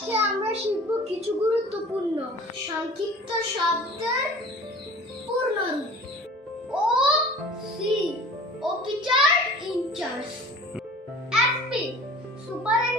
আজকে আমরা শিখব কিছু গুরুত্বপূর্ণ সংক্ষিপ্ত শব্দের পূর্ণরূপ। ও C officer in charge, SP superintendent